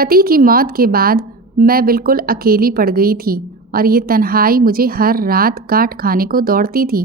पति की मौत के बाद मैं बिल्कुल अकेली पड़ गई थी और ये तन्हाई मुझे हर रात काट खाने को दौड़ती थी।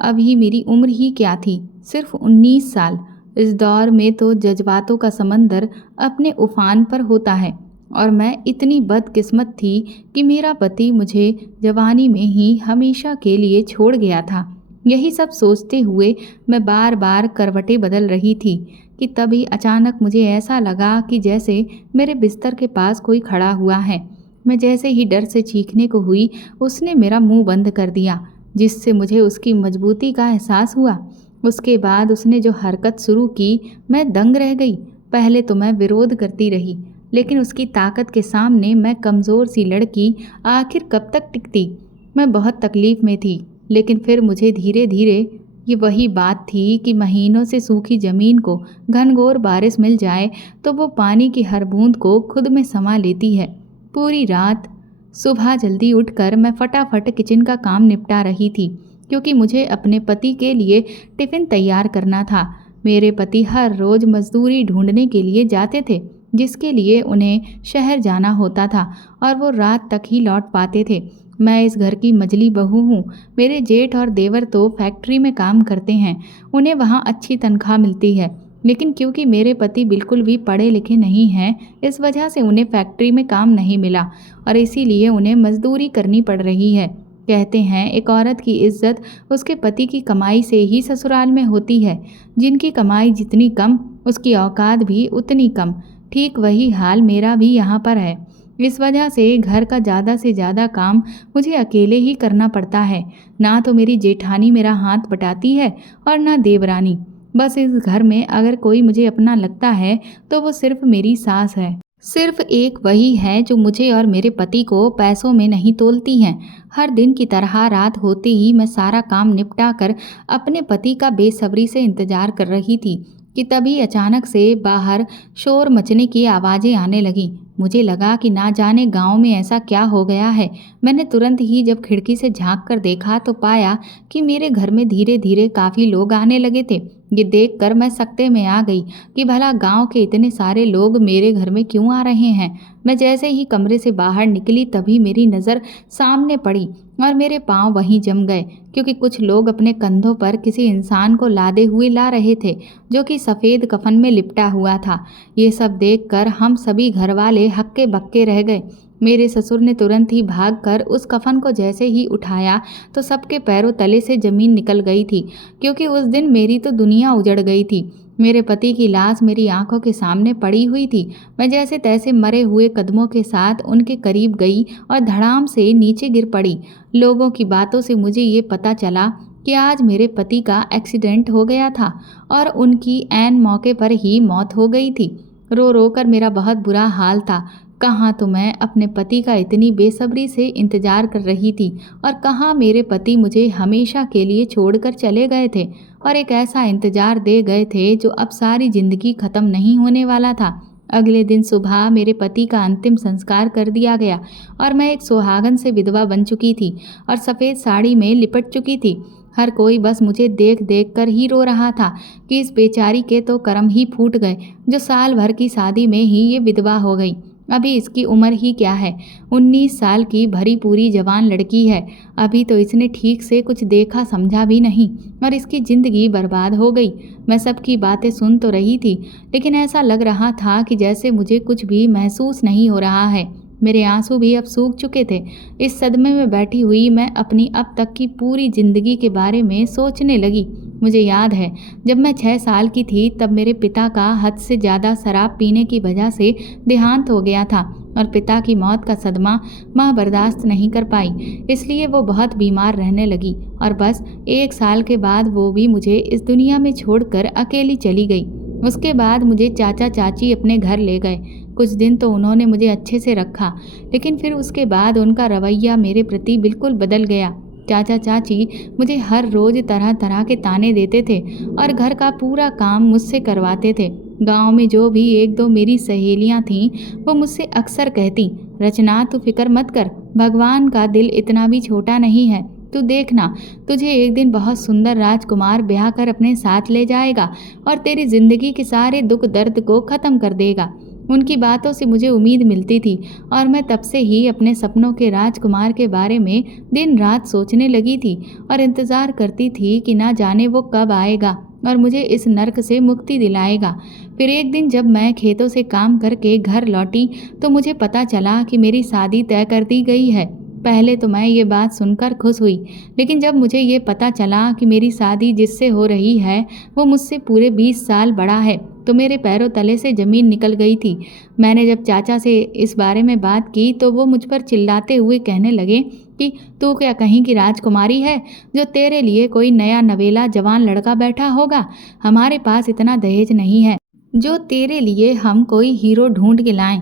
अभी मेरी उम्र ही क्या थी, सिर्फ 19 साल। इस दौर में तो जज्बातों का समंदर अपने उफान पर होता है और मैं इतनी बदकिस्मत थी कि मेरा पति मुझे जवानी में ही हमेशा के लिए छोड़ गया था। यही सब सोचते हुए मैं बार बार करवटें बदल रही थी कि तभी अचानक मुझे ऐसा लगा कि जैसे मेरे बिस्तर के पास कोई खड़ा हुआ है। मैं जैसे ही डर से चीखने को हुई, उसने मेरा मुंह बंद कर दिया, जिससे मुझे उसकी मजबूती का एहसास हुआ। उसके बाद उसने जो हरकत शुरू की, मैं दंग रह गई। पहले तो मैं विरोध करती रही, लेकिन उसकी ताकत के सामने मैं कमज़ोर सी लड़की आखिर कब तक टिकती। मैं बहुत तकलीफ़ में थी, लेकिन फिर मुझे धीरे धीरे ये वही बात थी कि महीनों से सूखी ज़मीन को घनघोर बारिश मिल जाए तो वो पानी की हर बूंद को खुद में समा लेती है। पूरी रात सुबह जल्दी उठकर मैं फटाफट किचन का काम निपटा रही थी, क्योंकि मुझे अपने पति के लिए टिफ़िन तैयार करना था। मेरे पति हर रोज़ मजदूरी ढूंढने के लिए जाते थे, जिसके लिए उन्हें शहर जाना होता था और वो रात तक ही लौट पाते थे। मैं इस घर की मझली बहू हूँ। मेरे जेठ और देवर तो फैक्ट्री में काम करते हैं, उन्हें वहाँ अच्छी तनख्वाह मिलती है, लेकिन क्योंकि मेरे पति बिल्कुल भी पढ़े लिखे नहीं हैं, इस वजह से उन्हें फैक्ट्री में काम नहीं मिला और इसीलिए उन्हें मजदूरी करनी पड़ रही है। कहते हैं एक औरत की इज्जत उसके पति की कमाई से ही ससुराल में होती है। जिनकी कमाई जितनी कम, उसकी औकात भी उतनी कम। ठीक वही हाल मेरा भी यहाँ पर है। इस वजह से घर का ज़्यादा से ज़्यादा काम मुझे अकेले ही करना पड़ता है। ना तो मेरी जेठानी मेरा हाथ बटाती है और ना देवरानी। बस इस घर में अगर कोई मुझे अपना लगता है तो वो सिर्फ मेरी सास है। सिर्फ एक वही है जो मुझे और मेरे पति को पैसों में नहीं तोलती हैं। हर दिन की तरह रात होते ही मैं सारा काम निपटा कर अपने पति का बेसब्री से इंतजार कर रही थी कि तभी अचानक से बाहर शोर मचने की आवाज़ें आने लगीं। मुझे लगा कि ना जाने गांव में ऐसा क्या हो गया है। मैंने तुरंत ही जब खिड़की से झांक कर देखा तो पाया कि मेरे घर में धीरे धीरे काफ़ी लोग आने लगे थे। ये देखकर मैं सकते में आ गई कि भला गांव के इतने सारे लोग मेरे घर में क्यों आ रहे हैं। मैं जैसे ही कमरे से बाहर निकली तभी मेरी नज़र सामने पड़ी और मेरे पांव वहीं जम गए, क्योंकि कुछ लोग अपने कंधों पर किसी इंसान को लादे हुए ला रहे थे, जो कि सफ़ेद कफन में लिपटा हुआ था। ये सब देखकर हम सभी घर वाले हक्के बक्के रह गए। मेरे ससुर ने तुरंत ही भागकर उस कफन को जैसे ही उठाया तो सबके पैरों तले से ज़मीन निकल गई थी, क्योंकि उस दिन मेरी तो दुनिया उजड़ गई थी। मेरे पति की लाश मेरी आंखों के सामने पड़ी हुई थी। मैं जैसे तैसे मरे हुए कदमों के साथ उनके करीब गई और धड़ाम से नीचे गिर पड़ी। लोगों की बातों से मुझे ये पता चला कि आज मेरे पति का एक्सीडेंट हो गया था और उनकी ऐन मौके पर ही मौत हो गई थी। रो रो कर मेरा बहुत बुरा हाल था। कहाँ तो मैं अपने पति का इतनी बेसब्री से इंतजार कर रही थी और कहाँ मेरे पति मुझे हमेशा के लिए छोड़कर चले गए थे और एक ऐसा इंतजार दे गए थे जो अब सारी जिंदगी खत्म नहीं होने वाला था। अगले दिन सुबह मेरे पति का अंतिम संस्कार कर दिया गया और मैं एक सुहागन से विधवा बन चुकी थी और सफ़ेद साड़ी में लिपट चुकी थी। हर कोई बस मुझे देख देख कर ही रो रहा था कि इस बेचारी के तो कर्म ही फूट गए, जो साल भर की शादी में ही ये विधवा हो गई। अभी इसकी उम्र ही क्या है, 19 साल की भरी पूरी जवान लड़की है। अभी तो इसने ठीक से कुछ देखा समझा भी नहीं और इसकी ज़िंदगी बर्बाद हो गई। मैं सबकी बातें सुन तो रही थी, लेकिन ऐसा लग रहा था कि जैसे मुझे कुछ भी महसूस नहीं हो रहा है। मेरे आंसू भी अब सूख चुके थे। इस सदमे में बैठी हुई मैं अपनी अब तक की पूरी ज़िंदगी के बारे में सोचने लगी। मुझे याद है जब मैं 6 साल की थी तब मेरे पिता का हद से ज़्यादा शराब पीने की वजह से देहांत हो गया था और पिता की मौत का सदमा माँ बर्दाश्त नहीं कर पाई, इसलिए वो बहुत बीमार रहने लगी और बस 1 साल के बाद वो भी मुझे इस दुनिया में छोड़कर अकेली चली गई। उसके बाद मुझे चाचा चाची अपने घर ले गए। कुछ दिन तो उन्होंने मुझे अच्छे से रखा, लेकिन फिर उसके बाद उनका रवैया मेरे प्रति बिल्कुल बदल गया। चाचा चाची मुझे हर रोज़ तरह तरह के ताने देते थे और घर का पूरा काम मुझसे करवाते थे। गांव में जो भी 1-2 मेरी सहेलियां थीं वो मुझसे अक्सर कहती, रचना तू फिक्र मत कर, भगवान का दिल इतना भी छोटा नहीं है। तू देखना, तुझे एक दिन बहुत सुंदर राजकुमार ब्याह कर अपने साथ ले जाएगा और तेरी ज़िंदगी के सारे दुख दर्द को ख़त्म कर देगा। उनकी बातों से मुझे उम्मीद मिलती थी और मैं तब से ही अपने सपनों के राजकुमार के बारे में दिन रात सोचने लगी थी और इंतज़ार करती थी कि ना जाने वो कब आएगा और मुझे इस नर्क से मुक्ति दिलाएगा। फिर एक दिन जब मैं खेतों से काम करके घर लौटी तो मुझे पता चला कि मेरी शादी तय कर दी गई है। पहले तो मैं ये बात सुनकर खुश हुई, लेकिन जब मुझे ये पता चला कि मेरी शादी जिससे हो रही है वो मुझसे पूरे 20 साल बड़ा है तो मेरे पैरों तले से ज़मीन निकल गई थी। मैंने जब चाचा से इस बारे में बात की तो वो मुझ पर चिल्लाते हुए कहने लगे कि तू क्या कहीं की राजकुमारी है जो तेरे लिए कोई नया नवेला जवान लड़का बैठा होगा। हमारे पास इतना दहेज नहीं है जो तेरे लिए हम कोई हीरो ढूंढ के लाएं,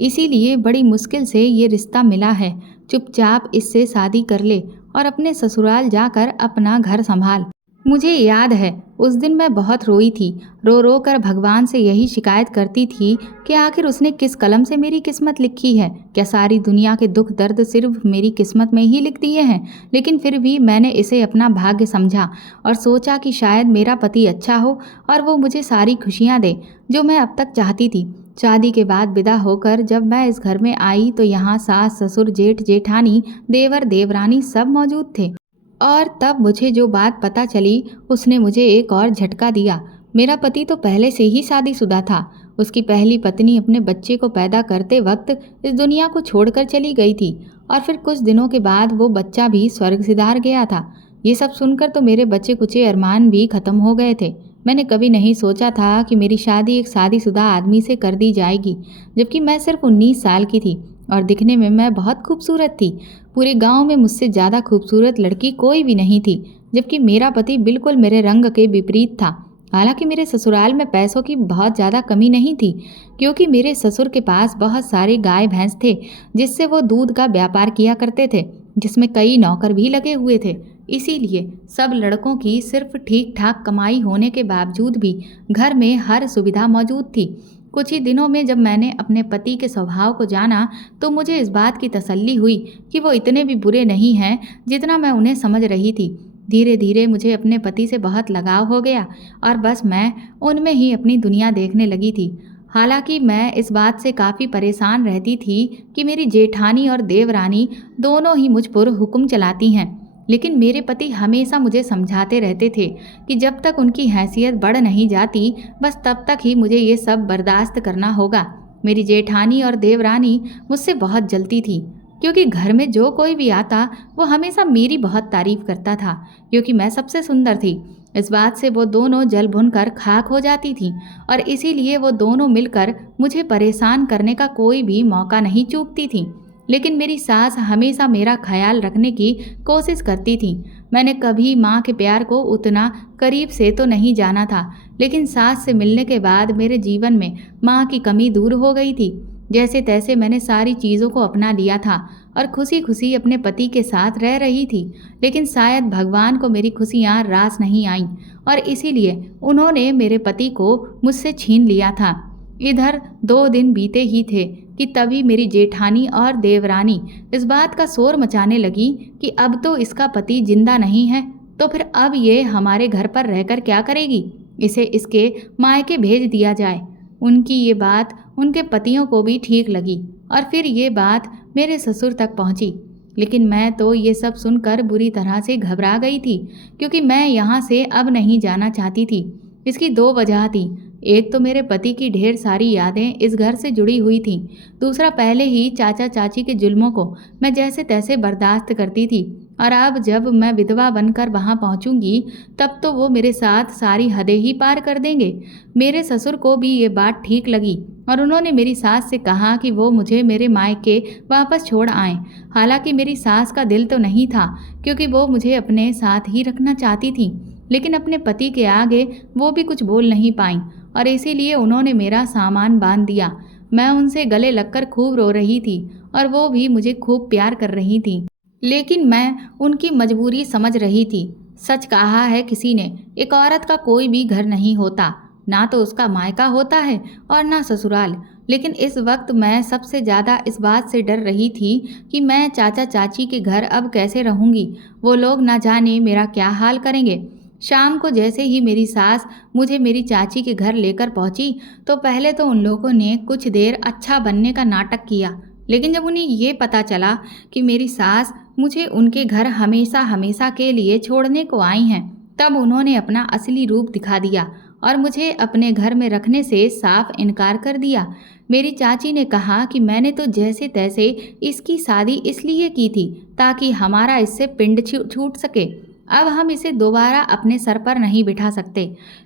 इसीलिए बड़ी मुश्किल से ये रिश्ता मिला है। चुपचाप इससे शादी कर ले और अपने ससुराल जाकर अपना घर संभाल। मुझे याद है उस दिन मैं बहुत रोई थी, रो रो कर भगवान से यही शिकायत करती थी कि आखिर उसने किस कलम से मेरी किस्मत लिखी है। क्या सारी दुनिया के दुख दर्द सिर्फ मेरी किस्मत में ही लिख दिए हैं। लेकिन फिर भी मैंने इसे अपना भाग्य समझा और सोचा कि शायद मेरा पति अच्छा हो और वो मुझे सारी खुशियाँ दे जो मैं अब तक चाहती थी। शादी के बाद विदा होकर जब मैं इस घर में आई तो यहाँ सास ससुर जेठ जेठानी देवर देवरानी सब मौजूद थे और तब मुझे जो बात पता चली उसने मुझे एक और झटका दिया। मेरा पति तो पहले से ही शादीशुदा था। उसकी पहली पत्नी अपने बच्चे को पैदा करते वक्त इस दुनिया को छोड़कर चली गई थी और फिर कुछ दिनों के बाद वो बच्चा भी स्वर्ग सिधार गया था। ये सब सुनकर तो मेरे बच्चे कुचे अरमान भी खत्म हो गए थे। मैंने कभी नहीं सोचा था कि मेरी शादी एक शादीशुदा आदमी से कर दी जाएगी, जबकि मैं सिर्फ 19 साल की थी और दिखने में मैं बहुत खूबसूरत थी। पूरे गांव में मुझसे ज़्यादा खूबसूरत लड़की कोई भी नहीं थी, जबकि मेरा पति बिल्कुल मेरे रंग के विपरीत था। हालांकि मेरे ससुराल में पैसों की बहुत ज़्यादा कमी नहीं थी, क्योंकि मेरे ससुर के पास बहुत सारे गाय भैंस थे जिससे वो दूध का व्यापार किया करते थे, जिसमें कई नौकर भी लगे हुए थे। इसीलिए सब लड़कों की सिर्फ ठीक ठाक कमाई होने के बावजूद भी घर में हर सुविधा मौजूद थी। कुछ ही दिनों में जब मैंने अपने पति के स्वभाव को जाना तो मुझे इस बात की तसल्ली हुई कि वो इतने भी बुरे नहीं हैं जितना मैं उन्हें समझ रही थी। धीरे धीरे मुझे अपने पति से बहुत लगाव हो गया और बस मैं उनमें ही अपनी दुनिया देखने लगी थी। हालांकि मैं इस बात से काफ़ी परेशान रहती थी कि मेरी जेठानी और देवरानी दोनों ही मुझ पर हुक्म चलाती हैं, लेकिन मेरे पति हमेशा मुझे समझाते रहते थे कि जब तक उनकी हैसियत बढ़ नहीं जाती बस तब तक ही मुझे ये सब बर्दाश्त करना होगा। मेरी जेठानी और देवरानी मुझसे बहुत जलती थी, क्योंकि घर में जो कोई भी आता वो हमेशा मेरी बहुत तारीफ करता था, क्योंकि मैं सबसे सुंदर थी। इस बात से वो दोनों जल भुन कर खाक हो जाती थी और इसीलिए वो दोनों मिलकर मुझे परेशान करने का कोई भी मौका नहीं चूकती थी। लेकिन मेरी सास हमेशा मेरा ख्याल रखने की कोशिश करती थी। मैंने कभी माँ के प्यार को उतना करीब से तो नहीं जाना था, लेकिन सास से मिलने के बाद मेरे जीवन में माँ की कमी दूर हो गई थी। जैसे तैसे मैंने सारी चीज़ों को अपना लिया था और खुशी खुशी अपने पति के साथ रह रही थी। लेकिन शायद भगवान को मेरी खुशियाँ रास नहीं आईं और इसीलिए उन्होंने मेरे पति को मुझसे छीन लिया था। इधर 2 दिन बीते ही थे कि तभी मेरी जेठानी और देवरानी इस बात का शोर मचाने लगी कि अब तो इसका पति जिंदा नहीं है, तो फिर अब ये हमारे घर पर रहकर क्या करेगी, इसे इसके मायके भेज दिया जाए। उनकी ये बात उनके पतियों को भी ठीक लगी और फिर ये बात मेरे ससुर तक पहुंची। लेकिन मैं तो ये सब सुनकर बुरी तरह से घबरा गई थी, क्योंकि मैं यहाँ से अब नहीं जाना चाहती थी। इसकी 2 वजह थी। एक तो मेरे पति की ढेर सारी यादें इस घर से जुड़ी हुई थीं। दूसरा, पहले ही चाचा चाची के जुल्मों को मैं जैसे तैसे बर्दाश्त करती थी और अब जब मैं विधवा बनकर वहां पहुंचूंगी तब तो वो मेरे साथ सारी हदें ही पार कर देंगे। मेरे ससुर को भी ये बात ठीक लगी और उन्होंने मेरी सास से कहा कि वो मुझे मेरे मायके वापस छोड़ आएं। हालांकि मेरी सास का दिल तो नहीं था, क्योंकि वो मुझे अपने साथ ही रखना चाहती थी, लेकिन अपने पति के आगे वो भी कुछ बोल नहीं पाईं और इसीलिए उन्होंने मेरा सामान बांध दिया। मैं उनसे गले लगकर खूब रो रही थी और वो भी मुझे खूब प्यार कर रही थी, लेकिन मैं उनकी मजबूरी समझ रही थी। सच कहा है किसी ने, एक औरत का कोई भी घर नहीं होता, ना तो उसका मायका होता है और ना ससुराल। लेकिन इस वक्त मैं सबसे ज़्यादा इस बात से डर रही थी कि मैं चाचा चाची के घर अब कैसे रहूँगी। वो लोग ना जाने मेरा क्या हाल करेंगे। शाम को जैसे ही मेरी सास मुझे मेरी चाची के घर लेकर पहुंची, तो पहले तो उन लोगों ने कुछ देर अच्छा बनने का नाटक किया, लेकिन जब उन्हें ये पता चला कि मेरी सास मुझे उनके घर हमेशा हमेशा के लिए छोड़ने को आई हैं, तब उन्होंने अपना असली रूप दिखा दिया और मुझे अपने घर में रखने से साफ इनकार कर दिया। मेरी चाची ने कहा कि मैंने तो जैसे तैसे इसकी शादी इसलिए की थी ताकि हमारा इससे पिंड छूट सके। अब हम इसे दोबारा अपने सर पर नहीं बिठा सकते।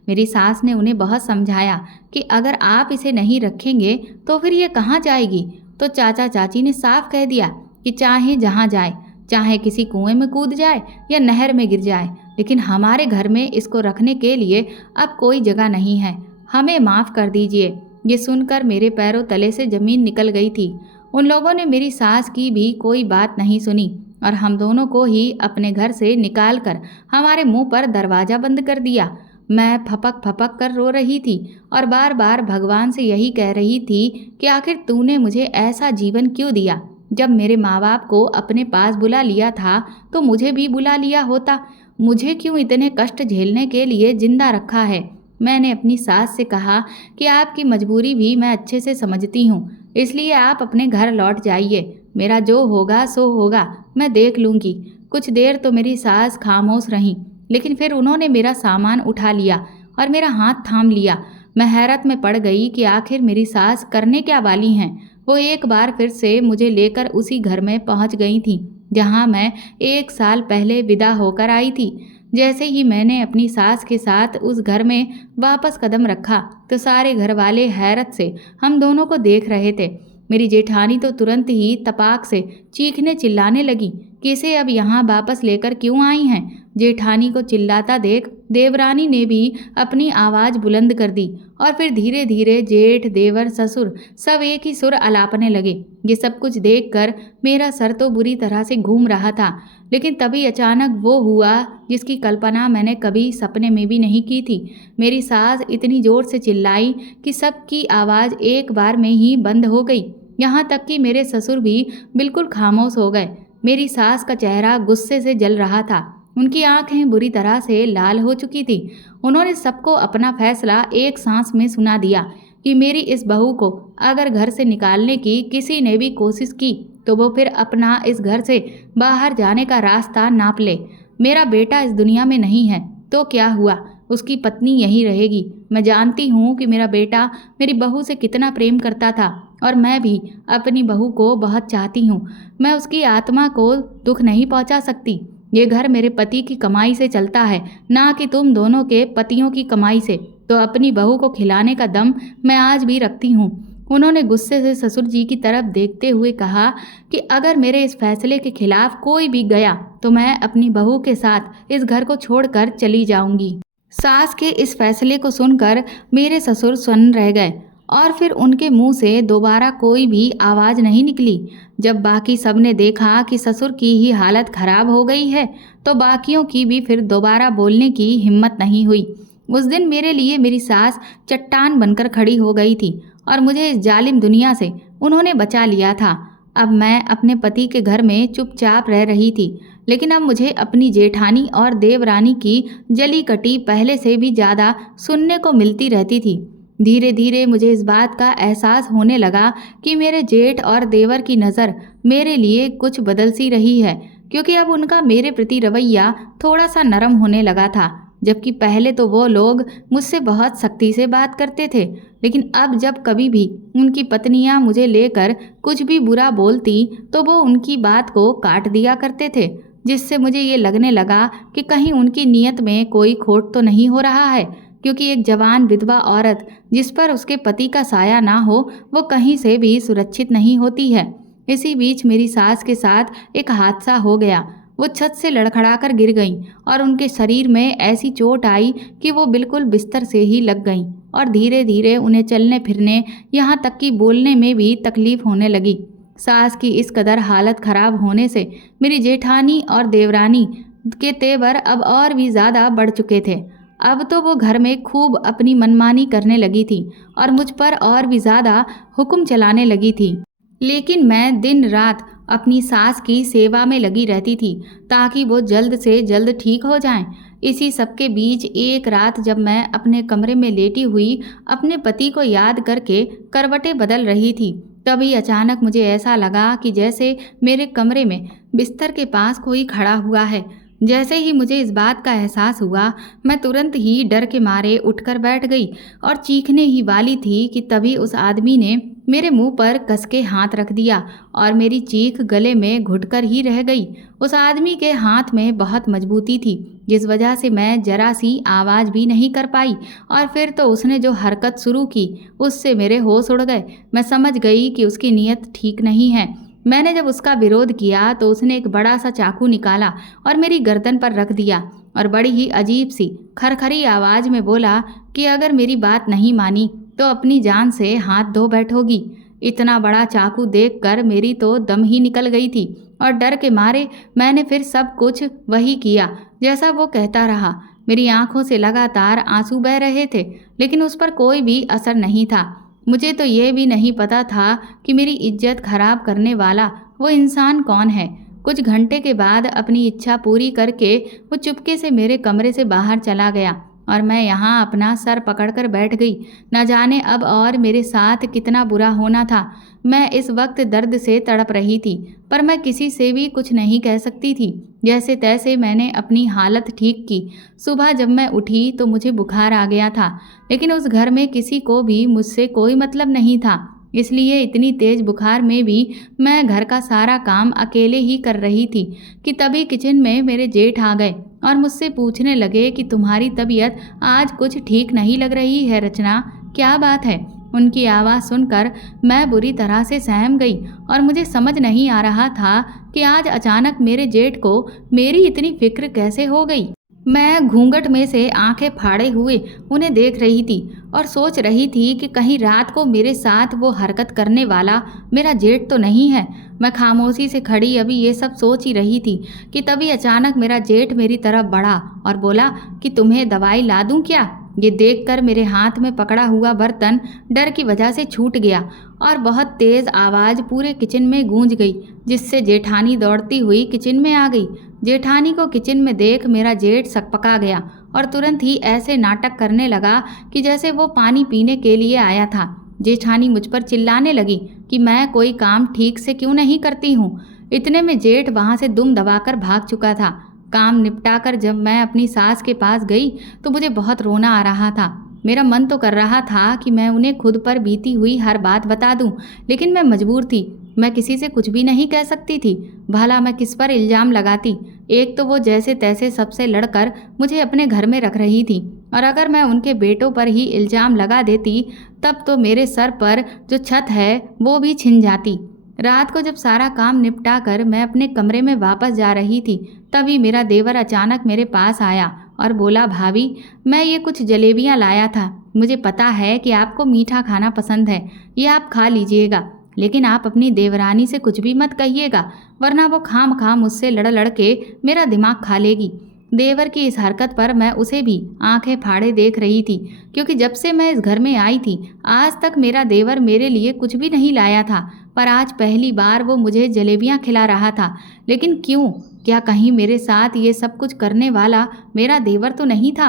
मेरी सास ने उन्हें बहुत समझाया कि अगर आप इसे नहीं रखेंगे तो फिर ये कहाँ जाएगी। तो चाचा चाची ने साफ कह दिया कि चाहे जहाँ जाए, चाहे किसी कुएं में कूद जाए या नहर में गिर जाए, लेकिन हमारे घर में इसको रखने के लिए अब कोई जगह नहीं है। हमें माफ़ कर दीजिए। ये सुनकर मेरे पैरों तले से ज़मीन निकल गई थी। उन लोगों ने मेरी सास की भी कोई बात नहीं सुनी और हम दोनों को ही अपने घर से निकाल कर हमारे मुंह पर दरवाज़ा बंद कर दिया। मैं फपक फपक कर रो रही थी और बार बार भगवान से यही कह रही थी कि आखिर तूने मुझे ऐसा जीवन क्यों दिया। जब मेरे माँ बाप को अपने पास बुला लिया था तो मुझे भी बुला लिया होता। मुझे क्यों इतने कष्ट झेलने के लिए जिंदा रखा है। मैंने अपनी सास से कहा कि आपकी मजबूरी भी मैं अच्छे से समझती हूँ, इसलिए आप अपने घर लौट जाइए। मेरा जो होगा सो होगा, मैं देख लूँगी। कुछ देर तो मेरी सास खामोश रहीं, लेकिन फिर उन्होंने मेरा सामान उठा लिया और मेरा हाथ थाम लिया। मैं हैरत में पड़ गई कि आखिर मेरी सास करने क्या वाली हैं। वो एक बार फिर से मुझे लेकर उसी घर में पहुंच गई थी जहां मैं 1 साल पहले विदा होकर आई थी। जैसे ही मैंने अपनी सास के साथ उस घर में वापस कदम रखा तो सारे घर वाले हैरत से हम दोनों को देख रहे थे। मेरी जेठानी तो तुरंत ही तपाक से चीखने चिल्लाने लगी कि इसे अब यहाँ वापस लेकर क्यों आई हैं। जेठानी को चिल्लाता देख देवरानी ने भी अपनी आवाज़ बुलंद कर दी और फिर धीरे धीरे जेठ, देवर, ससुर सब एक ही सुर अलापने लगे। ये सब कुछ देखकर मेरा सर तो बुरी तरह से घूम रहा था, लेकिन तभी अचानक वो हुआ जिसकी कल्पना मैंने कभी सपने में भी नहीं की थी। मेरी सास इतनी ज़ोर से चिल्लाई कि सबकी आवाज़ एक बार में ही बंद हो गई। यहाँ तक कि मेरे ससुर भी बिल्कुल खामोश हो गए। मेरी सास का चेहरा गुस्से से जल रहा था। उनकी आंखें बुरी तरह से लाल हो चुकी थी। उन्होंने सबको अपना फैसला एक सांस में सुना दिया कि मेरी इस बहू को अगर घर से निकालने की किसी ने भी कोशिश की तो वो फिर अपना इस घर से बाहर जाने का रास्ता नाप ले। मेरा बेटा इस दुनिया में नहीं है तो क्या हुआ, उसकी पत्नी यहीं रहेगी। मैं जानती हूँ कि मेरा बेटा मेरी बहू से कितना प्रेम करता था और मैं भी अपनी बहू को बहुत चाहती हूँ। मैं उसकी आत्मा को दुख नहीं पहुँचा सकती। ये घर मेरे पति की कमाई से चलता है, ना कि तुम दोनों के पतियों की कमाई से। तो अपनी बहू को खिलाने का दम मैं आज भी रखती हूँ। उन्होंने गुस्से से ससुर जी की तरफ देखते हुए कहा कि अगर मेरे इस फैसले के खिलाफ कोई भी गया तो मैं अपनी बहू के साथ इस घर को छोड़कर चली जाऊंगी। सास के इस फैसले को सुनकर मेरे ससुर सुन्न रह गए और फिर उनके मुंह से दोबारा कोई भी आवाज़ नहीं निकली। जब बाकी सब ने देखा कि ससुर की ही हालत खराब हो गई है तो बाकियों की भी फिर दोबारा बोलने की हिम्मत नहीं हुई। उस दिन मेरे लिए मेरी सास चट्टान बनकर खड़ी हो गई थी और मुझे इस जालिम दुनिया से उन्होंने बचा लिया था। अब मैं अपने पति के घर में चुपचाप रह रही थी, लेकिन अब मुझे अपनी जेठानी और देवरानी की जली कटी पहले से भी ज़्यादा सुनने को मिलती रहती थी। धीरे धीरे मुझे इस बात का एहसास होने लगा कि मेरे जेठ और देवर की नज़र मेरे लिए कुछ बदल सी रही है, क्योंकि अब उनका मेरे प्रति रवैया थोड़ा सा नरम होने लगा था। जबकि पहले तो वो लोग मुझसे बहुत सख्ती से बात करते थे, लेकिन अब जब कभी भी उनकी पत्नियां मुझे लेकर कुछ भी बुरा बोलती तो वो उनकी बात को काट दिया करते थे, जिससे मुझे ये लगने लगा कि कहीं उनकी नीयत में कोई खोट तो नहीं हो रहा है। क्योंकि एक जवान विधवा औरत जिस पर उसके पति का साया ना हो वो कहीं से भी सुरक्षित नहीं होती है। इसी बीच मेरी सास के साथ एक हादसा हो गया। वो छत से लड़खड़ाकर गिर गईं और उनके शरीर में ऐसी चोट आई कि वो बिल्कुल बिस्तर से ही लग गईं और धीरे धीरे उन्हें चलने फिरने यहाँ तक कि बोलने में भी तकलीफ होने लगी। सास की इस कदर हालत खराब होने से मेरी जेठानी और देवरानी के तेवर अब और भी ज़्यादा बढ़ चुके थे। अब तो वो घर में खूब अपनी मनमानी करने लगी थी और मुझ पर और भी ज़्यादा हुक्म चलाने लगी थी। लेकिन मैं दिन रात अपनी सास की सेवा में लगी रहती थी ताकि वो जल्द से जल्द ठीक हो जाएं। इसी सब के बीच एक रात जब मैं अपने कमरे में लेटी हुई अपने पति को याद करके करवटें बदल रही थी, तभी अचानक मुझे ऐसा लगा कि जैसे मेरे कमरे में बिस्तर के पास कोई खड़ा हुआ है। जैसे ही मुझे इस बात का एहसास हुआ, मैं तुरंत ही डर के मारे उठकर बैठ गई और चीखने ही वाली थी कि तभी उस आदमी ने मेरे मुंह पर कस के हाथ रख दिया और मेरी चीख गले में घुटकर ही रह गई। उस आदमी के हाथ में बहुत मजबूती थी, जिस वजह से मैं जरा सी आवाज़ भी नहीं कर पाई। और फिर तो उसने जो हरकत शुरू की, उससे मेरे होश उड़ गए। मैं समझ गई कि उसकी नीयत ठीक नहीं है। मैंने जब उसका विरोध किया तो उसने एक बड़ा सा चाकू निकाला और मेरी गर्दन पर रख दिया और बड़ी ही अजीब सी खरखरी आवाज़ में बोला कि अगर मेरी बात नहीं मानी तो अपनी जान से हाथ धो बैठोगी। इतना बड़ा चाकू देखकर मेरी तो दम ही निकल गई थी और डर के मारे मैंने फिर सब कुछ वही किया जैसा वो कहता रहा। मेरी आंखों से लगातार आंसू बह रहे थे, लेकिन उस पर कोई भी असर नहीं था। मुझे तो ये भी नहीं पता था कि मेरी इज्जत खराब करने वाला वो इंसान कौन है। कुछ घंटे के बाद अपनी इच्छा पूरी करके वो चुपके से मेरे कमरे से बाहर चला गया और मैं यहाँ अपना सर पकड़कर बैठ गई। न जाने अब और मेरे साथ कितना बुरा होना था। मैं इस वक्त दर्द से तड़प रही थी, पर मैं किसी से भी कुछ नहीं कह सकती थी। जैसे तैसे मैंने अपनी हालत ठीक की। सुबह जब मैं उठी तो मुझे बुखार आ गया था, लेकिन उस घर में किसी को भी मुझसे कोई मतलब नहीं था, इसलिए इतनी तेज बुखार में भी मैं घर का सारा काम अकेले ही कर रही थी कि तभी किचन में मेरे जेठ आ गए और मुझसे पूछने लगे कि तुम्हारी तबीयत आज कुछ ठीक नहीं लग रही है रचना, क्या बात है। उनकी आवाज़ सुनकर मैं बुरी तरह से सहम गई और मुझे समझ नहीं आ रहा था कि आज अचानक मेरे जेठ को मेरी इतनी फिक्र कैसे हो गई। मैं घूंघट में से आंखें फाड़े हुए उन्हें देख रही थी और सोच रही थी कि कहीं रात को मेरे साथ वो हरकत करने वाला मेरा जेठ तो नहीं है। मैं खामोशी से खड़ी अभी ये सब सोच ही रही थी कि तभी अचानक मेरा जेठ मेरी तरफ बढ़ा और बोला कि तुम्हें दवाई ला दूं क्या। ये देखकर मेरे हाथ में पकड़ा हुआ बर्तन डर की वजह से छूट गया और बहुत तेज़ आवाज़ पूरे किचन में गूंज गई, जिससे जेठानी दौड़ती हुई किचन में आ गई। जेठानी को किचन में देख मेरा जेठ सकपका गया और तुरंत ही ऐसे नाटक करने लगा कि जैसे वो पानी पीने के लिए आया था। जेठानी मुझ पर चिल्लाने लगी कि मैं कोई काम ठीक से क्यों नहीं करती हूँ। इतने में जेठ वहाँ से दुम दबाकर भाग चुका था। काम निपटाकर जब मैं अपनी सास के पास गई तो मुझे बहुत रोना आ रहा था। मेरा मन तो कर रहा था कि मैं उन्हें खुद पर बीती हुई हर बात बता दूं, लेकिन मैं मजबूर थी। मैं किसी से कुछ भी नहीं कह सकती थी। भला मैं किस पर इल्ज़ाम लगाती। एक तो वो जैसे तैसे सबसे लड़कर मुझे अपने घर में रख रही थी, और अगर मैं उनके बेटों पर ही इल्ज़ाम लगा देती तब तो मेरे सर पर जो छत है वो भी छिन जाती। रात को जब सारा काम निपटा कर मैं अपने कमरे में वापस जा रही थी, तभी मेरा देवर अचानक मेरे पास आया और बोला, भाभी मैं ये कुछ जलेबियाँ लाया था। मुझे पता है कि आपको मीठा खाना पसंद है, ये आप खा लीजिएगा, लेकिन आप अपनी देवरानी से कुछ भी मत कहिएगा, वरना वो खाम मुझसे लड़ लड़ के मेरा दिमाग खा लेगी। देवर की इस हरकत पर मैं उसे भी आंखें फाड़े देख रही थी, क्योंकि जब से मैं इस घर में आई थी आज तक मेरा देवर मेरे लिए कुछ भी नहीं लाया था, पर आज पहली बार वो मुझे जलेबियाँ खिला रहा था। लेकिन क्यों? क्या कहीं मेरे साथ ये सब कुछ करने वाला मेरा देवर तो नहीं था?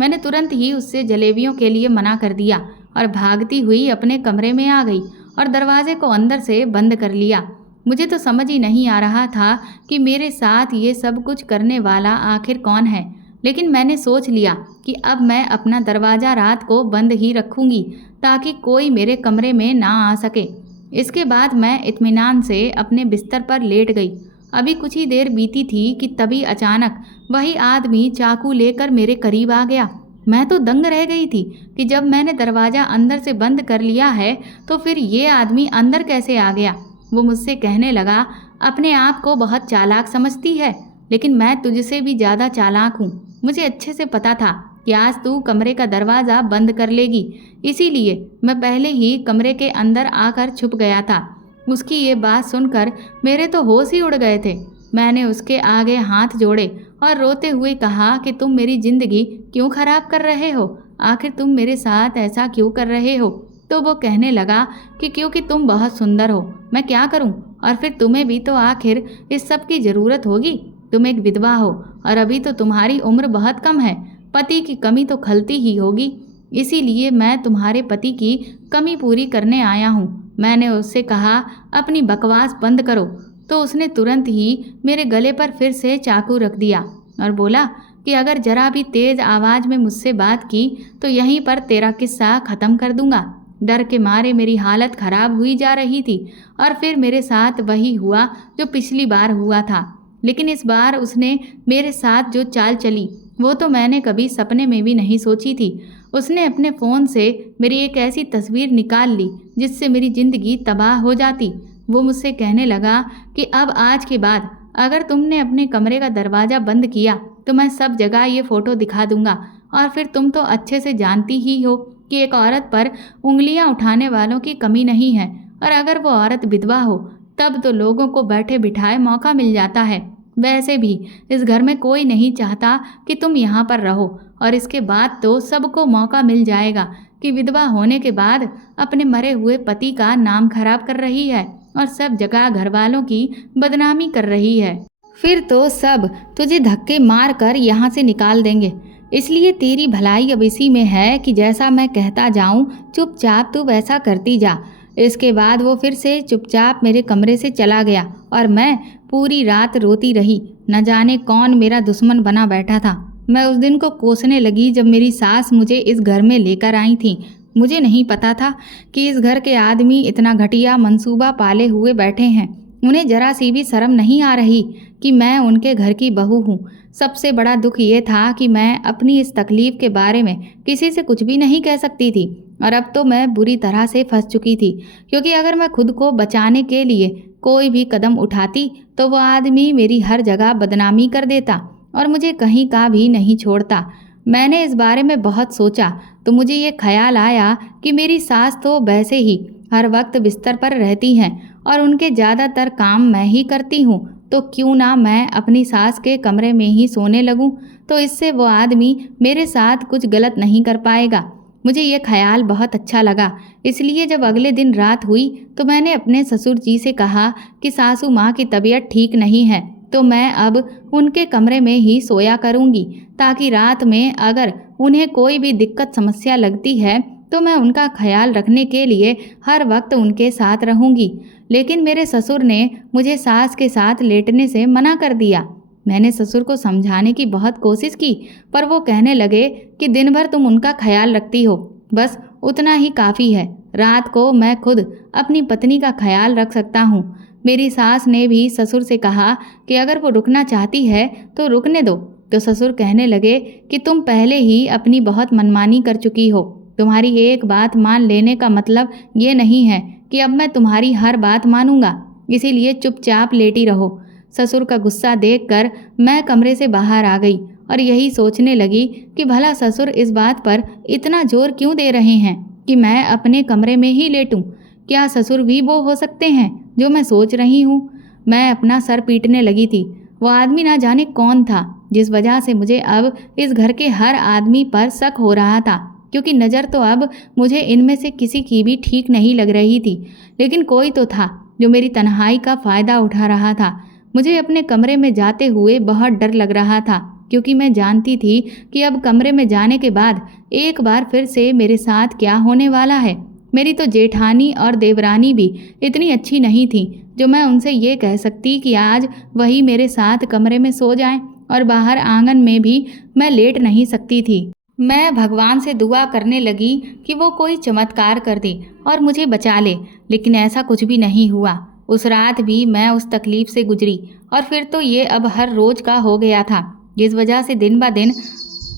मैंने तुरंत ही उससे जलेबियों के लिए मना कर दिया और भागती हुई अपने कमरे में आ गई और दरवाजे को अंदर से बंद कर लिया। मुझे तो समझ ही नहीं आ रहा था कि मेरे साथ ये सब कुछ करने वाला आखिर कौन है, लेकिन मैंने सोच लिया कि अब मैं अपना दरवाज़ा रात को बंद ही रखूँगी ताकि कोई मेरे कमरे में ना आ सके। इसके बाद मैं इत्मीनान से अपने बिस्तर पर लेट गई। अभी कुछ ही देर बीती थी कि तभी अचानक वही आदमी चाकू लेकर मेरे करीब आ गया। मैं तो दंग रह गई थी कि जब मैंने दरवाज़ा अंदर से बंद कर लिया है तो फिर ये आदमी अंदर कैसे आ गया। वो मुझसे कहने लगा, अपने आप को बहुत चालाक समझती है, लेकिन मैं तुझसे भी ज़्यादा चालाक हूँ। मुझे अच्छे से पता था कि आज तू कमरे का दरवाज़ा बंद कर लेगी, इसीलिए मैं पहले ही कमरे के अंदर आकर छुप गया था। उसकी ये बात सुनकर मेरे तो होश ही उड़ गए थे। मैंने उसके आगे हाथ जोड़े और रोते हुए कहा कि तुम मेरी ज़िंदगी क्यों ख़राब कर रहे हो, आखिर तुम मेरे साथ ऐसा क्यों कर रहे हो। तो वो कहने लगा कि क्योंकि तुम बहुत सुंदर हो, मैं क्या करूं, और फिर तुम्हें भी तो आखिर इस सब की ज़रूरत होगी। तुम एक विधवा हो और अभी तो तुम्हारी उम्र बहुत कम है, पति की कमी तो खलती ही होगी। इसीलिए मैं तुम्हारे पति की कमी पूरी करने आया हूँ। मैंने उससे कहा, अपनी बकवास बंद करो, तो उसने तुरंत ही मेरे गले पर फिर से चाकू रख दिया और बोला कि अगर जरा भी तेज आवाज़ में मुझसे बात की तो यहीं पर तेरा किस्सा ख़त्म कर दूंगा। डर के मारे मेरी हालत ख़राब हुई जा रही थी और फिर मेरे साथ वही हुआ जो पिछली बार हुआ था। लेकिन इस बार उसने मेरे साथ जो चाल चली वो तो मैंने कभी सपने में भी नहीं सोची थी। उसने अपने फ़ोन से मेरी एक ऐसी तस्वीर निकाल ली जिससे मेरी ज़िंदगी तबाह हो जाती। वो मुझसे कहने लगा कि अब आज के बाद अगर तुमने अपने कमरे का दरवाज़ा बंद किया तो मैं सब जगह ये फ़ोटो दिखा दूंगा, और फिर तुम तो अच्छे से जानती ही हो कि एक औरत पर उंगलियां उठाने वालों की कमी नहीं है, और अगर वो औरत विधवा हो तब तो लोगों को बैठे बिठाए मौका मिल जाता है। वैसे भी इस घर में कोई नहीं चाहता कि तुम यहाँ पर रहो, और इसके बाद तो सबको मौका मिल जाएगा कि विधवा होने के बाद अपने मरे हुए पति का नाम खराब कर रही है और सब जगह घर वालों की बदनामी कर रही है। फिर तो सब तुझे धक्के मार कर यहाँ से निकाल देंगे। इसलिए तेरी भलाई अब इसी में है कि जैसा मैं कहता जाऊँ चुपचाप तू वैसा करती जा। इसके बाद वो फिर से चुपचाप मेरे कमरे से चला गया और मैं पूरी रात रोती रही। न जाने कौन मेरा दुश्मन बना बैठा था। मैं उस दिन को कोसने लगी जब मेरी सास मुझे इस घर में लेकर आई थी। मुझे नहीं पता था कि इस घर के आदमी इतना घटिया मंसूबा पाले हुए बैठे हैं। उन्हें जरा सी भी शर्म नहीं आ रही कि मैं उनके घर की बहू हूँ। सबसे बड़ा दुख ये था कि मैं अपनी इस तकलीफ़ के बारे में किसी से कुछ भी नहीं कह सकती थी, और अब तो मैं बुरी तरह से फंस चुकी थी, क्योंकि अगर मैं खुद को बचाने के लिए कोई भी कदम उठाती तो वो आदमी मेरी हर जगह बदनामी कर देता और मुझे कहीं का भी नहीं छोड़ता। मैंने इस बारे में बहुत सोचा तो मुझे ये ख्याल आया कि मेरी सास तो वैसे ही हर वक्त बिस्तर पर रहती हैं और उनके ज़्यादातर काम मैं ही करती हूँ, तो क्यों ना मैं अपनी सास के कमरे में ही सोने लगूं, तो इससे वो आदमी मेरे साथ कुछ गलत नहीं कर पाएगा। मुझे ये ख्याल बहुत अच्छा लगा। इसलिए जब अगले दिन रात हुई तो मैंने अपने ससुर जी से कहा कि सासू माँ की तबीयत ठीक नहीं है, तो मैं अब उनके कमरे में ही सोया करूँगी, ताकि रात में अगर उन्हें कोई भी दिक्कत समस्या लगती है तो मैं उनका ख्याल रखने के लिए हर वक्त उनके साथ रहूँगी। लेकिन मेरे ससुर ने मुझे सास के साथ लेटने से मना कर दिया। मैंने ससुर को समझाने की बहुत कोशिश की, पर वो कहने लगे कि दिन भर तुम उनका ख्याल रखती हो, बस उतना ही काफ़ी है। रात को मैं खुद अपनी पत्नी का ख्याल रख सकता हूँ। मेरी सास ने भी ससुर से कहा कि अगर वो रुकना चाहती है तो रुकने दो, तो ससुर कहने लगे कि तुम पहले ही अपनी बहुत मनमानी कर चुकी हो। तुम्हारी एक बात मान लेने का मतलब ये नहीं है कि अब मैं तुम्हारी हर बात मानूंगा, इसीलिए चुपचाप लेटी रहो। ससुर का गुस्सा देखकर मैं कमरे से बाहर आ गई और यही सोचने लगी कि भला ससुर इस बात पर इतना जोर क्यों दे रहे हैं कि मैं अपने कमरे में ही लेटूं। क्या ससुर भी वो हो सकते हैं जो मैं सोच रही हूँ? मैं अपना सर पीटने लगी थी। वो आदमी ना जाने कौन था जिस वजह से मुझे अब इस घर के हर आदमी पर शक हो रहा था, क्योंकि नज़र तो अब मुझे इनमें से किसी की भी ठीक नहीं लग रही थी। लेकिन कोई तो था जो मेरी तन्हाई का फ़ायदा उठा रहा था। मुझे अपने कमरे में जाते हुए बहुत डर लग रहा था, क्योंकि मैं जानती थी कि अब कमरे में जाने के बाद एक बार फिर से मेरे साथ क्या होने वाला है। मेरी तो जेठानी और देवरानी भी इतनी अच्छी नहीं थी जो मैं उनसे ये कह सकती कि आज वही मेरे साथ कमरे में सो जाएं, और बाहर आंगन में भी मैं लेट नहीं सकती थी। मैं भगवान से दुआ करने लगी कि वो कोई चमत्कार कर दे और मुझे बचा ले, लेकिन ऐसा कुछ भी नहीं हुआ। उस रात भी मैं उस तकलीफ़ से गुजरी, और फिर तो ये अब हर रोज़ का हो गया था, जिस वजह से दिन ब दिन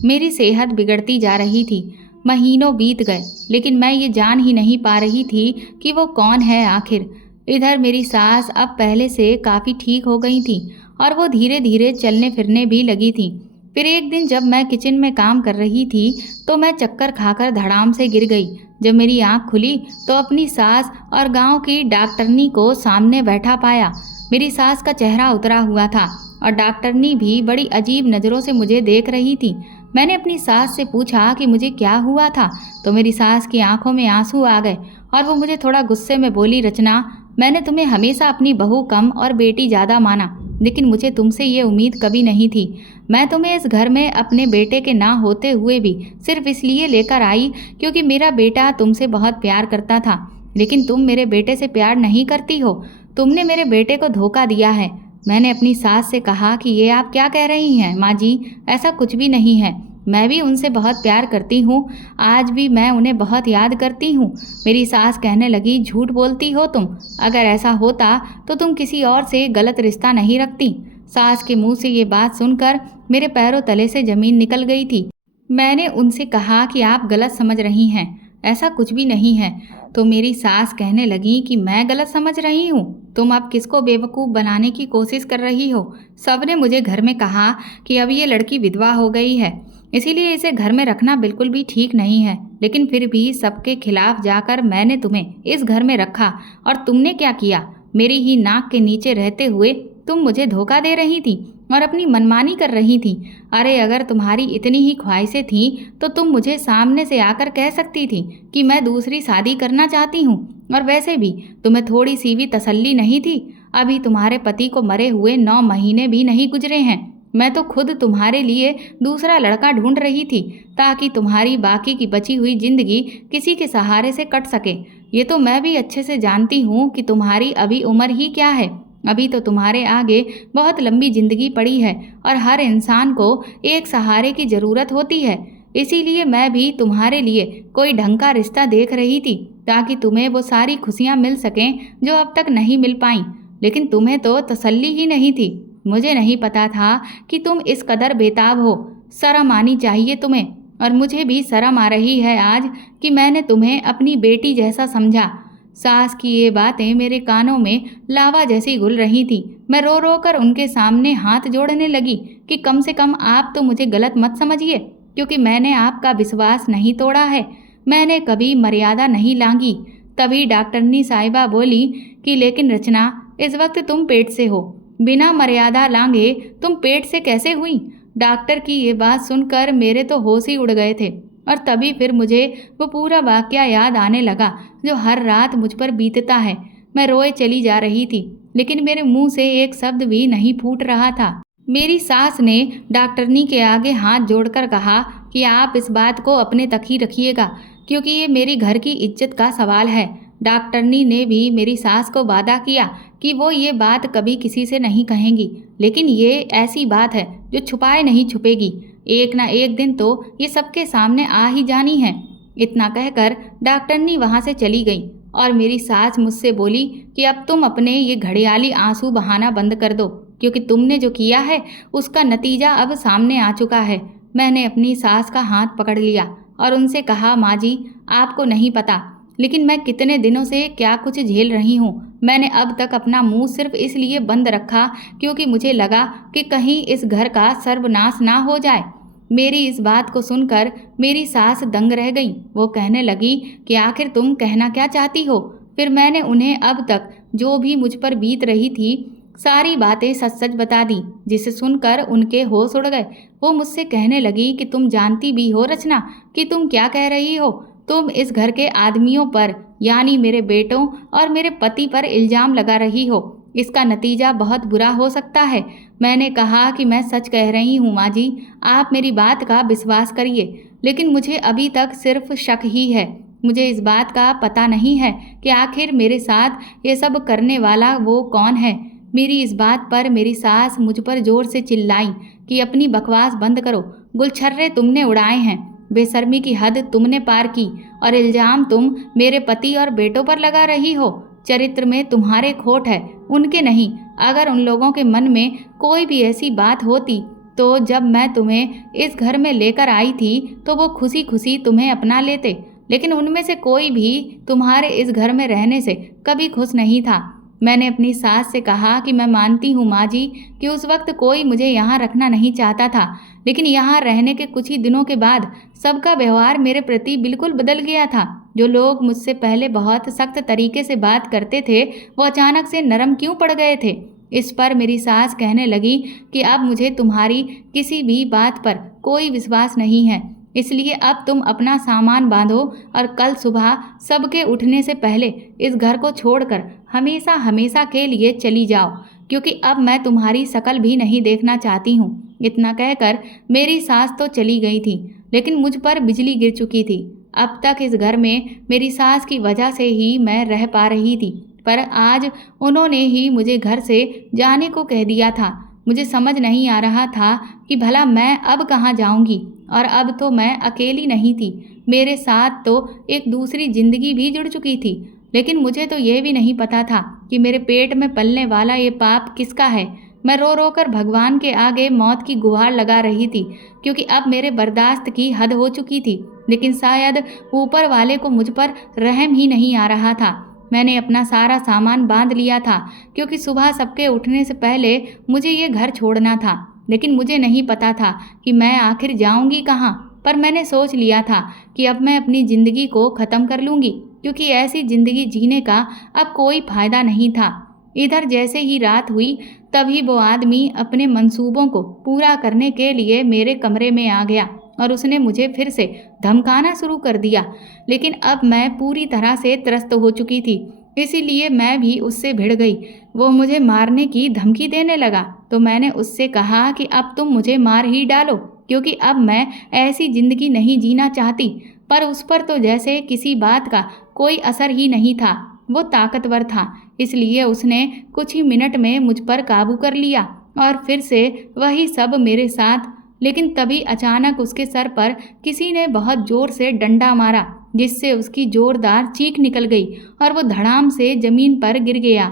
मेरी सेहत बिगड़ती जा रही थी। महीनों बीत गए, लेकिन मैं ये जान ही नहीं पा रही थी कि वो कौन है आखिर। इधर मेरी सास अब पहले से काफ़ी ठीक हो गई थी और वो धीरे धीरे चलने फिरने भी लगी थी। फिर एक दिन जब मैं किचन में काम कर रही थी तो मैं चक्कर खाकर धड़ाम से गिर गई। जब मेरी आंख खुली तो अपनी सास और गांव की डॉक्टरनी को सामने बैठा पाया। मेरी सास का चेहरा उतरा हुआ था और डॉक्टरनी भी बड़ी अजीब नज़रों से मुझे देख रही थी। मैंने अपनी सास से पूछा कि मुझे क्या हुआ था, तो मेरी सास की आंखों में आंसू आ गए और वो मुझे थोड़ा गुस्से में बोली, रचना, मैंने तुम्हें हमेशा अपनी बहू कम और बेटी ज़्यादा माना, लेकिन मुझे तुमसे ये उम्मीद कभी नहीं थी। मैं तुम्हें इस घर में अपने बेटे के ना होते हुए भी सिर्फ इसलिए लेकर आई क्योंकि मेरा बेटा तुमसे बहुत प्यार करता था। लेकिन तुम मेरे बेटे से प्यार नहीं करती हो। तुमने मेरे बेटे को धोखा दिया है। मैंने अपनी सास से कहा कि ये आप क्या कह रही हैं माँ जी, ऐसा कुछ भी नहीं है। मैं भी उनसे बहुत प्यार करती हूँ। आज भी मैं उन्हें बहुत याद करती हूँ। मेरी सास कहने लगी, झूठ बोलती हो तुम। अगर ऐसा होता तो तुम किसी और से गलत रिश्ता नहीं रखती। सास के मुंह से ये बात सुनकर मेरे पैरों तले से जमीन निकल गई थी। मैंने उनसे कहा कि आप गलत समझ रही हैं, ऐसा कुछ भी नहीं है। तो मेरी सास कहने लगी कि मैं गलत समझ रही हूँ। तुम अब किसको बेवकूफ़ बनाने की कोशिश कर रही हो? सबने मुझे घर में कहा कि अब ये लड़की विधवा हो गई है, इसीलिए इसे घर में रखना बिल्कुल भी ठीक नहीं है। लेकिन फिर भी सबके खिलाफ जाकर मैंने तुम्हें इस घर में रखा। और तुमने क्या किया? मेरी ही नाक के नीचे रहते हुए तुम मुझे धोखा दे रही थी और अपनी मनमानी कर रही थी। अरे अगर तुम्हारी इतनी ही ख्वाहिशें थीं तो तुम मुझे सामने से आकर कह सकती थी कि मैं दूसरी शादी करना चाहती हूँ। और वैसे भी तुम्हें थोड़ी सी भी तसल्ली नहीं थी। अभी तुम्हारे पति को मरे हुए 9 महीने भी नहीं गुजरे हैं। मैं तो खुद तुम्हारे लिए दूसरा लड़का ढूंढ रही थी ताकि तुम्हारी बाकी की बची हुई जिंदगी किसी के सहारे से कट सके। ये तो मैं भी अच्छे से जानती हूँ कि तुम्हारी अभी उम्र ही क्या है। अभी तो तुम्हारे आगे बहुत लंबी जिंदगी पड़ी है और हर इंसान को एक सहारे की ज़रूरत होती है। इसीलिए मैं भी तुम्हारे लिए कोई ढंग का रिश्ता देख रही थी ताकि तुम्हें वो सारी खुशियाँ मिल सकें जो अब तक नहीं मिल पाईं। लेकिन तुम्हें तो तसल्ली ही नहीं थी। मुझे नहीं पता था कि तुम इस कदर बेताब हो। शर्म आनी चाहिए तुम्हें। और मुझे भी शर्म आ रही है आज कि मैंने तुम्हें अपनी बेटी जैसा समझा। सास की ये बातें मेरे कानों में लावा जैसी घुल रही थी। मैं रो रो कर उनके सामने हाथ जोड़ने लगी कि कम से कम आप तो मुझे गलत मत समझिए, क्योंकि मैंने आपका विश्वास नहीं तोड़ा है। मैंने कभी मर्यादा नहीं लांघी। तभी डॉक्टरनी साहिबा बोली कि लेकिन रचना, इस वक्त तुम पेट से हो, बिना मर्यादा लांघे तुम पेट से कैसे हुई? डॉक्टर की ये बात सुनकर मेरे तो होश ही उड़ गए थे। और तभी फिर मुझे वो पूरा वाकया याद आने लगा जो हर रात मुझ पर बीतता है। मैं रोए चली जा रही थी, लेकिन मेरे मुंह से एक शब्द भी नहीं फूट रहा था। मेरी सास ने डॉक्टरनी के आगे हाथ जोड़कर कहा कि आप इस बात को अपने तक ही रखिएगा, क्योंकि ये मेरी घर की इज्जत का सवाल है। डॉक्टरनी ने भी मेरी सास को वादा किया कि वो ये बात कभी किसी से नहीं कहेंगी, लेकिन ये ऐसी बात है जो छुपाए नहीं छुपेगी। एक ना एक दिन तो ये सबके सामने आ ही जानी है। इतना कहकर डॉक्टरनी वहाँ से चली गई और मेरी सास मुझसे बोली कि अब तुम अपने ये घड़ियाली आंसू बहाना बंद कर दो, क्योंकि तुमने जो किया है उसका नतीजा अब सामने आ चुका है। मैंने अपनी सास का हाथ पकड़ लिया और उनसे कहा, माँ जी, आपको नहीं पता, लेकिन मैं कितने दिनों से क्या कुछ झेल रही हूँ। मैंने अब तक अपना मुंह सिर्फ इसलिए बंद रखा क्योंकि मुझे लगा कि कहीं इस घर का सर्वनाश ना हो जाए। मेरी इस बात को सुनकर मेरी सास दंग रह गई। वो कहने लगी कि आखिर तुम कहना क्या चाहती हो? फिर मैंने उन्हें अब तक जो भी मुझ पर बीत रही थी सारी बातें सच सच बता दी, जिसे सुनकर उनके होश उड़ गए। वो मुझसे कहने लगी कि तुम जानती भी हो रचना कि तुम क्या कह रही हो। तुम इस घर के आदमियों पर, यानी मेरे बेटों और मेरे पति पर इल्ज़ाम लगा रही हो। इसका नतीजा बहुत बुरा हो सकता है। मैंने कहा कि मैं सच कह रही हूँ माँ जी, आप मेरी बात का विश्वास करिए। लेकिन मुझे अभी तक सिर्फ शक ही है। मुझे इस बात का पता नहीं है कि आखिर मेरे साथ ये सब करने वाला वो कौन है। मेरी इस बात पर मेरी सास मुझ पर जोर से चिल्लाई कि अपनी बकवास बंद करो। गुलछर्रे तुमने उड़ाए हैं, बेशर्मी की हद तुमने पार की, और इल्ज़ाम तुम मेरे पति और बेटों पर लगा रही हो। चरित्र में तुम्हारे खोट है, उनके नहीं। अगर उन लोगों के मन में कोई भी ऐसी बात होती तो जब मैं तुम्हें इस घर में लेकर आई थी तो वो खुशी खुशी तुम्हें अपना लेते, लेकिन उनमें से कोई भी तुम्हारे इस घर में रहने से कभी खुश नहीं था। मैंने अपनी सास से कहा कि मैं मानती हूँ माँ जी कि उस वक्त कोई मुझे यहाँ रखना नहीं चाहता था, लेकिन यहाँ रहने के कुछ ही दिनों के बाद सबका व्यवहार मेरे प्रति बिल्कुल बदल गया था। जो लोग मुझसे पहले बहुत सख्त तरीके से बात करते थे वो अचानक से नरम क्यों पड़ गए थे। इस पर मेरी सास कहने लगी कि अब मुझे तुम्हारी किसी भी बात पर कोई विश्वास नहीं है, इसलिए अब तुम अपना सामान बांधो और कल सुबह सबके उठने से पहले इस घर को छोड़कर हमेशा हमेशा के लिए चली जाओ। क्योंकि अब मैं तुम्हारी शक्ल भी नहीं देखना चाहती हूँ। इतना कहकर मेरी सास तो चली गई थी, लेकिन मुझ पर बिजली गिर चुकी थी। अब तक इस घर में मेरी सास की वजह से ही मैं रह पा रही थी, पर आज उन्होंने ही मुझे घर से जाने को कह दिया था। मुझे समझ नहीं आ रहा था कि भला मैं अब कहाँ जाऊंगी। और अब तो मैं अकेली नहीं थी, मेरे साथ तो एक दूसरी जिंदगी भी जुड़ चुकी थी। लेकिन मुझे तो ये भी नहीं पता था कि मेरे पेट में पलने वाला ये पाप किसका है। मैं रो रो कर भगवान के आगे मौत की गुहार लगा रही थी, क्योंकि अब मेरे बर्दाश्त की हद हो चुकी थी। लेकिन शायद ऊपर वाले को मुझ पर रहम ही नहीं आ रहा था। मैंने अपना सारा सामान बांध लिया था, क्योंकि सुबह सबके उठने से पहले मुझे ये घर छोड़ना था। लेकिन मुझे नहीं पता था कि मैं आखिर जाऊंगी कहाँ। पर मैंने सोच लिया था कि अब मैं अपनी ज़िंदगी को ख़त्म कर लूँगी, क्योंकि ऐसी ज़िंदगी जीने का अब कोई फ़ायदा नहीं था। इधर जैसे ही रात हुई, तभी वो आदमी अपने मंसूबों को पूरा करने के लिए मेरे कमरे में आ गया और उसने मुझे फिर से धमकाना शुरू कर दिया। लेकिन अब मैं पूरी तरह से त्रस्त हो चुकी थी, इसीलिए मैं भी उससे भिड़ गई। वो मुझे मारने की धमकी देने लगा, तो मैंने उससे कहा कि अब तुम मुझे मार ही डालो, क्योंकि अब मैं ऐसी ज़िंदगी नहीं जीना चाहती। पर उस पर तो जैसे किसी बात का कोई असर ही नहीं था। वो ताकतवर था, इसलिए उसने कुछ ही मिनट में मुझ पर काबू कर लिया और फिर से वही सब मेरे साथ। लेकिन तभी अचानक उसके सर पर किसी ने बहुत जोर से डंडा मारा, जिससे उसकी जोरदार चीख निकल गई और वो धड़ाम से जमीन पर गिर गया।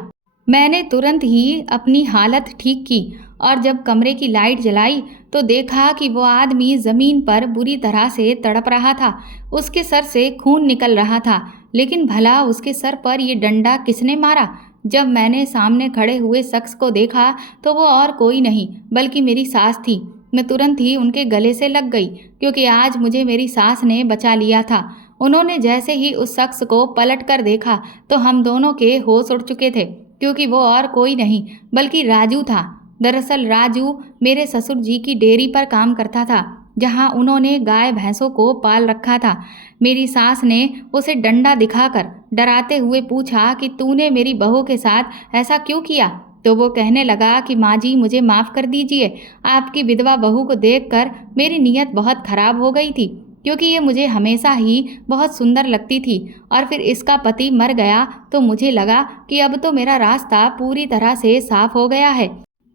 मैंने तुरंत ही अपनी हालत ठीक की और जब कमरे की लाइट जलाई तो देखा कि वो आदमी ज़मीन पर बुरी तरह से तड़प रहा था। उसके सर से खून निकल रहा था। लेकिन भला उसके सर पर ये डंडा किसने मारा? जब मैंने सामने खड़े हुए शख्स को देखा तो वो और कोई नहीं बल्कि मेरी सास थी। मैं तुरंत ही उनके गले से लग गई, क्योंकि आज मुझे मेरी सास ने बचा लिया था। उन्होंने जैसे ही उस शख्स को पलट कर देखा तो हम दोनों के होश उड़ चुके थे, क्योंकि वो और कोई नहीं बल्कि राजू था। दरअसल राजू मेरे ससुर जी की डेयरी पर काम करता था, जहां उन्होंने गाय भैंसों को पाल रखा था। मेरी सास ने उसे डंडा दिखाकर डराते हुए पूछा कि तूने मेरी बहू के साथ ऐसा क्यों किया? तो वो कहने लगा कि माँ जी, मुझे माफ़ कर दीजिए। आपकी विधवा बहू को देखकर मेरी नीयत बहुत ख़राब हो गई थी, क्योंकि ये मुझे हमेशा ही बहुत सुंदर लगती थी और फिर इसका पति मर गया तो मुझे लगा कि अब तो मेरा रास्ता पूरी तरह से साफ हो गया है।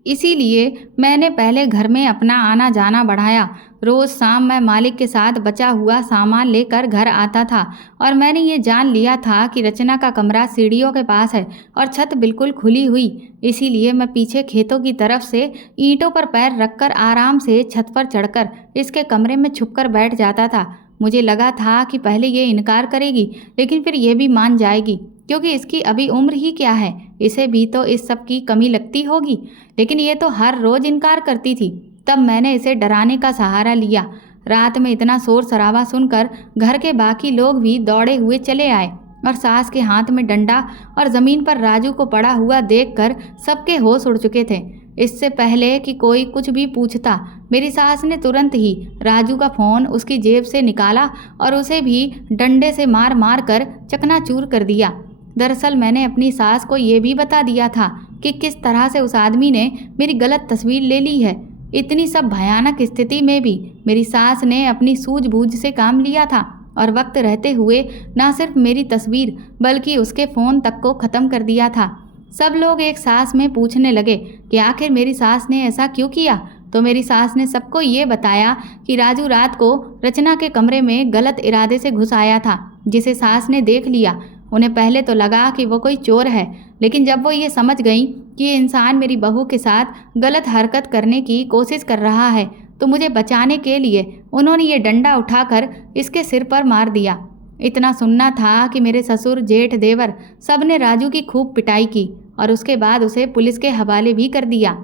इसीलिए मैंने पहले घर में अपना आना जाना बढ़ाया। रोज़ शाम मैं मालिक के साथ बचा हुआ सामान लेकर घर आता था और मैंने ये जान लिया था कि रचना का कमरा सीढ़ियों के पास है और छत बिल्कुल खुली हुई। इसीलिए मैं पीछे खेतों की तरफ से ईंटों पर पैर रखकर आराम से छत पर चढ़कर इसके कमरे में छुपकर बैठ जाता था। मुझे लगा था कि पहले ये इनकार करेगी, लेकिन फिर ये भी मान जाएगी, क्योंकि इसकी अभी उम्र ही क्या है, इसे भी तो इस सब की कमी लगती होगी। लेकिन ये तो हर रोज़ इनकार करती थी। तब मैंने इसे डराने का सहारा लिया। रात में इतना शोर शराबा सुनकर घर के बाकी लोग भी दौड़े हुए चले आए और सास के हाथ में डंडा और ज़मीन पर राजू को पड़ा हुआ देखकर सबके होश उड़ चुके थे। इससे पहले कि कोई कुछ भी पूछता, मेरी सास ने तुरंत ही राजू का फ़ोन उसकी जेब से निकाला और उसे भी डंडे से मार मार कर चकनाचूर कर दिया। दरअसल मैंने अपनी सास को ये भी बता दिया था कि किस तरह से उस आदमी ने मेरी गलत तस्वीर ले ली है। इतनी सब भयानक स्थिति में भी मेरी सास ने अपनी सूझबूझ से काम लिया था और वक्त रहते हुए न सिर्फ मेरी तस्वीर बल्कि उसके फ़ोन तक को ख़त्म कर दिया था। सब लोग एक सांस में पूछने लगे कि आखिर मेरी सास ने ऐसा क्यों किया। तो मेरी सास ने सबको ये बताया कि राजू रात को रचना के कमरे में गलत इरादे से घुस आया था, जिसे सास ने देख लिया। उन्हें पहले तो लगा कि वो कोई चोर है, लेकिन जब वो ये समझ गई कि ये इंसान मेरी बहू के साथ गलत हरकत करने की कोशिश कर रहा है, तो मुझे बचाने के लिए उन्होंने ये डंडा उठाकर इसके सिर पर मार दिया। इतना सुनना था कि मेरे ससुर, जेठ, देवर सब ने राजू की खूब पिटाई की और उसके बाद उसे पुलिस के हवाले भी कर दिया।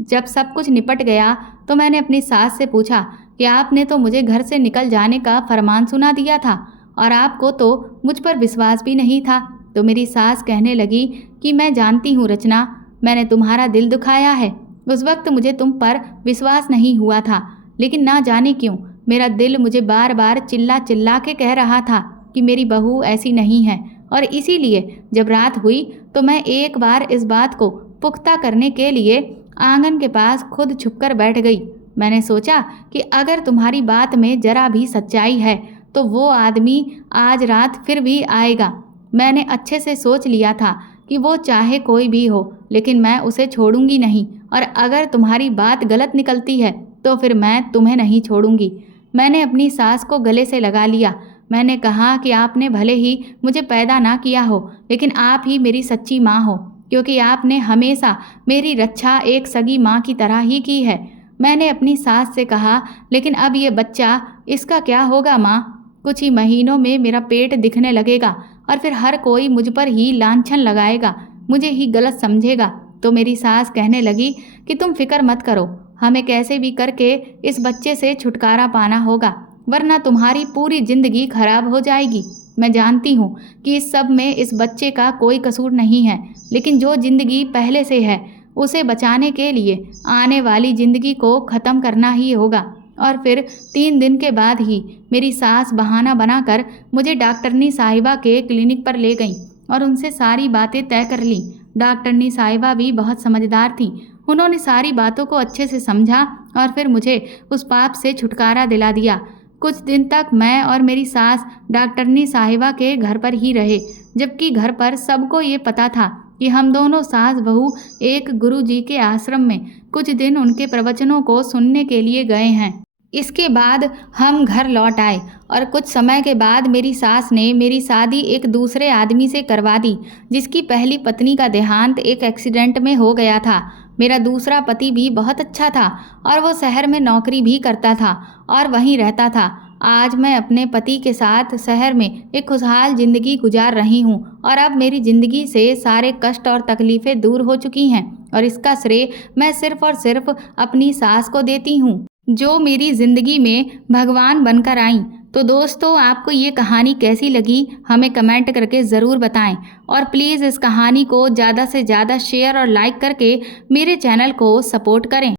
जब सब कुछ निपट गया तो मैंने अपनी सास से पूछा कि आपने तो मुझे घर से निकल जाने का फरमान सुना दिया था और आपको तो मुझ पर विश्वास भी नहीं था। तो मेरी सास कहने लगी कि मैं जानती हूँ रचना, मैंने तुम्हारा दिल दुखाया है। उस वक्त मुझे तुम पर विश्वास नहीं हुआ था, लेकिन ना जाने क्यों मेरा दिल मुझे बार बार चिल्ला चिल्ला के कह रहा था कि मेरी बहू ऐसी नहीं है। और इसीलिए जब रात हुई तो मैं एक बार इस बात को पुख्ता करने के लिए आंगन के पास खुद छुपकर बैठ गई। मैंने सोचा कि अगर तुम्हारी बात में जरा भी सच्चाई है तो वो आदमी आज रात फिर भी आएगा। मैंने अच्छे से सोच लिया था कि वो चाहे कोई भी हो, लेकिन मैं उसे छोड़ूंगी नहीं, और अगर तुम्हारी बात गलत निकलती है तो फिर मैं तुम्हें नहीं छोड़ूंगी। मैंने अपनी सास को गले से लगा लिया। मैंने कहा कि आपने भले ही मुझे पैदा ना किया हो, लेकिन आप ही मेरी सच्ची माँ हो, क्योंकि आपने हमेशा मेरी रक्षा एक सगी माँ की तरह ही की है। मैंने अपनी सास से कहा, लेकिन अब ये बच्चा, इसका क्या होगा माँ? कुछ ही महीनों में मेरा पेट दिखने लगेगा और फिर हर कोई मुझ पर ही लांछन लगाएगा, मुझे ही गलत समझेगा। तो मेरी सास कहने लगी कि तुम फिक्र मत करो, हमें कैसे भी करके इस बच्चे से छुटकारा पाना होगा, वरना तुम्हारी पूरी जिंदगी खराब हो जाएगी। मैं जानती हूँ कि इस सब में इस बच्चे का कोई कसूर नहीं है, लेकिन जो जिंदगी पहले से है उसे बचाने के लिए आने वाली जिंदगी को ख़त्म करना ही होगा। और फिर 3 दिन के बाद ही मेरी सास बहाना बनाकर मुझे डॉक्टरनी साहिबा के क्लिनिक पर ले गई और उनसे सारी बातें तय कर ली। डॉक्टरनी साहिबा भी बहुत समझदार थी। उन्होंने सारी बातों को अच्छे से समझा और फिर मुझे उस पाप से छुटकारा दिला दिया। कुछ दिन तक मैं और मेरी सास डॉक्टरनी साहिबा के घर पर ही रहे, जबकि घर पर सबको ये पता था कि हम दोनों सास बहू एक गुरुजी के आश्रम में कुछ दिन उनके प्रवचनों को सुनने के लिए गए हैं। इसके बाद हम घर लौट आए और कुछ समय के बाद मेरी सास ने मेरी शादी एक दूसरे आदमी से करवा दी, जिसकी पहली पत्नी का देहांत एक एक्सीडेंट में हो गया था। मेरा दूसरा पति भी बहुत अच्छा था और वो शहर में नौकरी भी करता था और वहीं रहता था। आज मैं अपने पति के साथ शहर में एक खुशहाल ज़िंदगी गुजार रही हूँ और अब मेरी ज़िंदगी से सारे कष्ट और तकलीफ़ें दूर हो चुकी हैं, और इसका श्रेय मैं सिर्फ़ और सिर्फ अपनी सास को देती हूँ, जो मेरी ज़िंदगी में भगवान बनकर आईं। तो दोस्तों, आपको ये कहानी कैसी लगी हमें कमेंट करके ज़रूर बताएं, और प्लीज़ इस कहानी को ज़्यादा से ज़्यादा शेयर और लाइक करके मेरे चैनल को सपोर्ट करें।